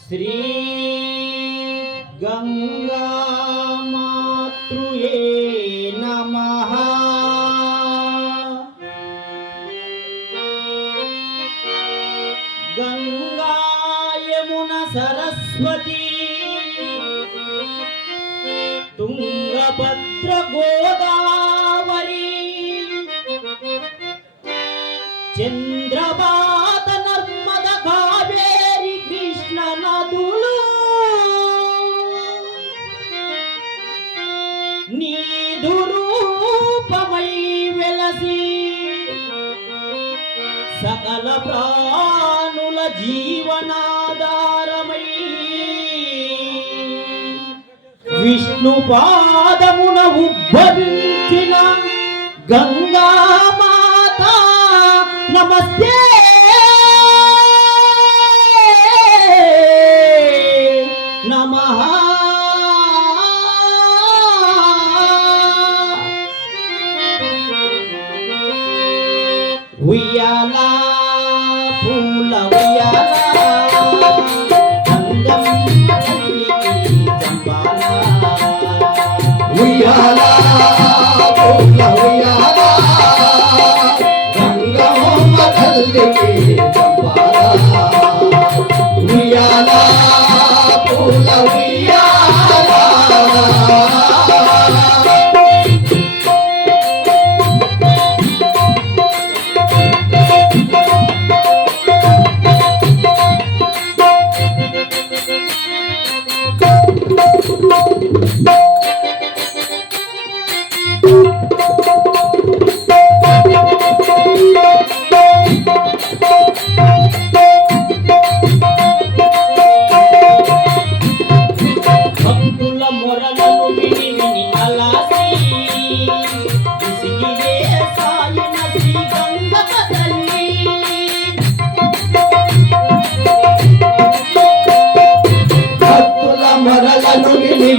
श्री गंगा చంద్రబాత నర్మద కావేరి కృష్ణ నదులు. నీ వెలసి సకల ప్రాణుల జీవనాధారమై విష్ణు పాదమున ఉద్భవించిన గంగామాతా Namastê!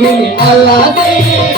মিলে আল্লাহ দেয়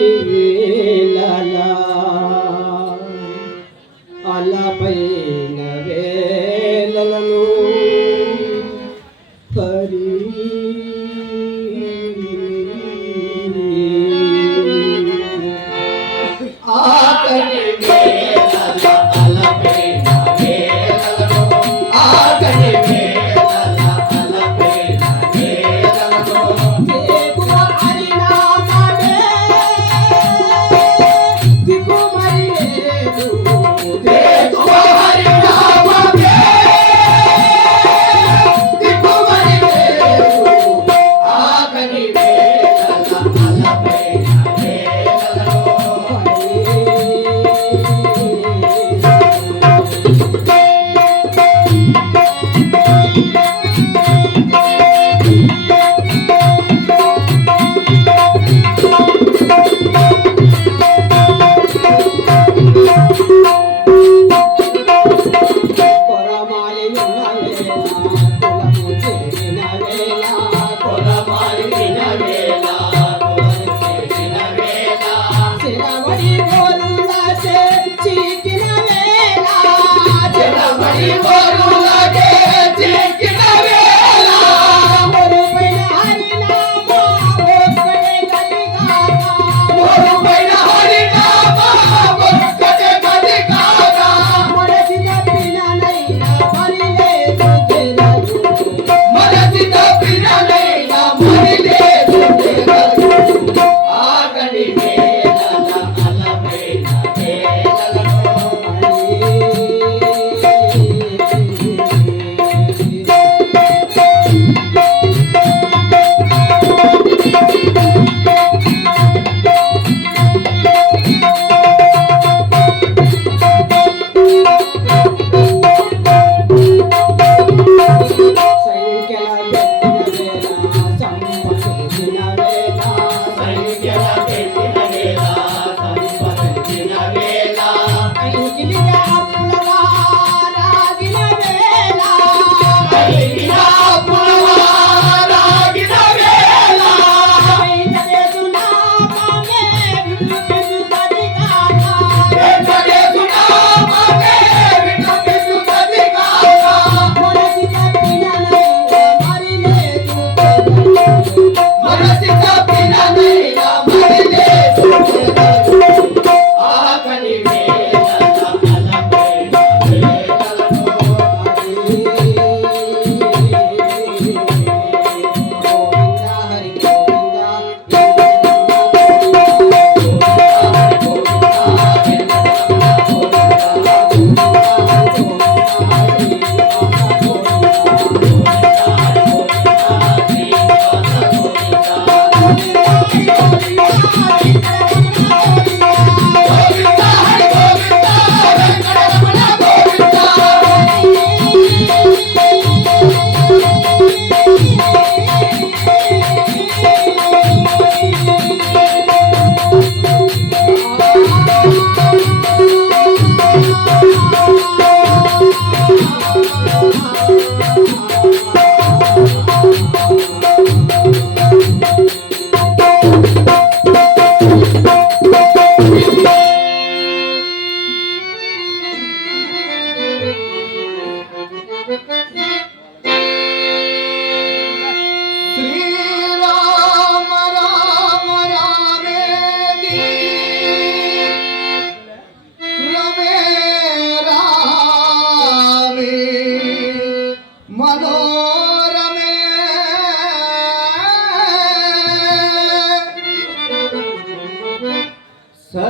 পেয়ে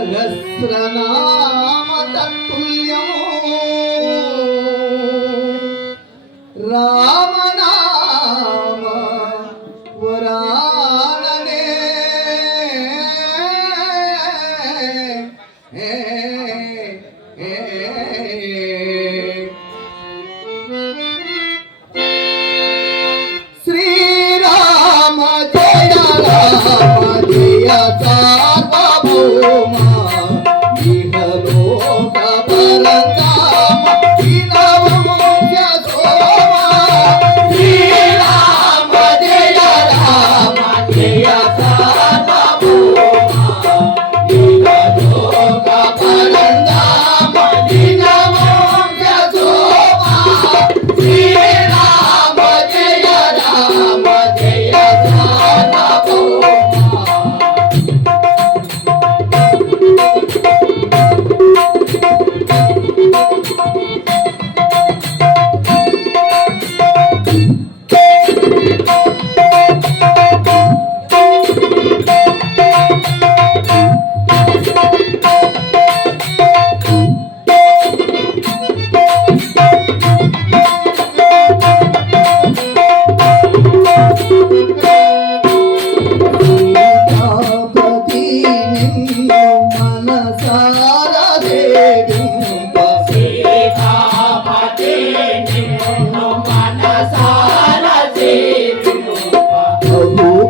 సహస్రనామ తత్తుల్యము రామనామ పురాణనే ఏ ఏ.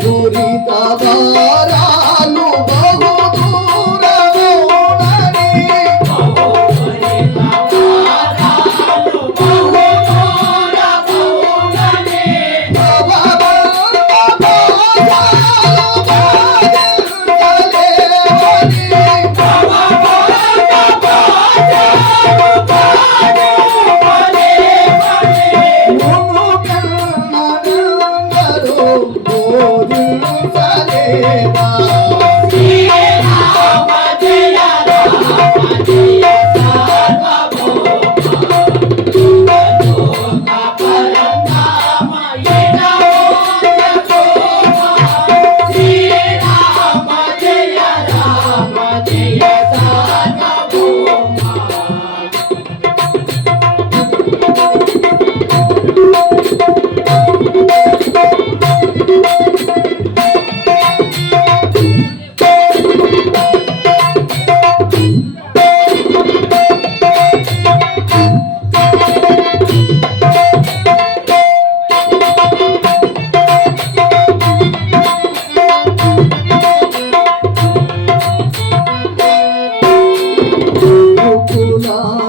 guri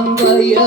సాంబయ్య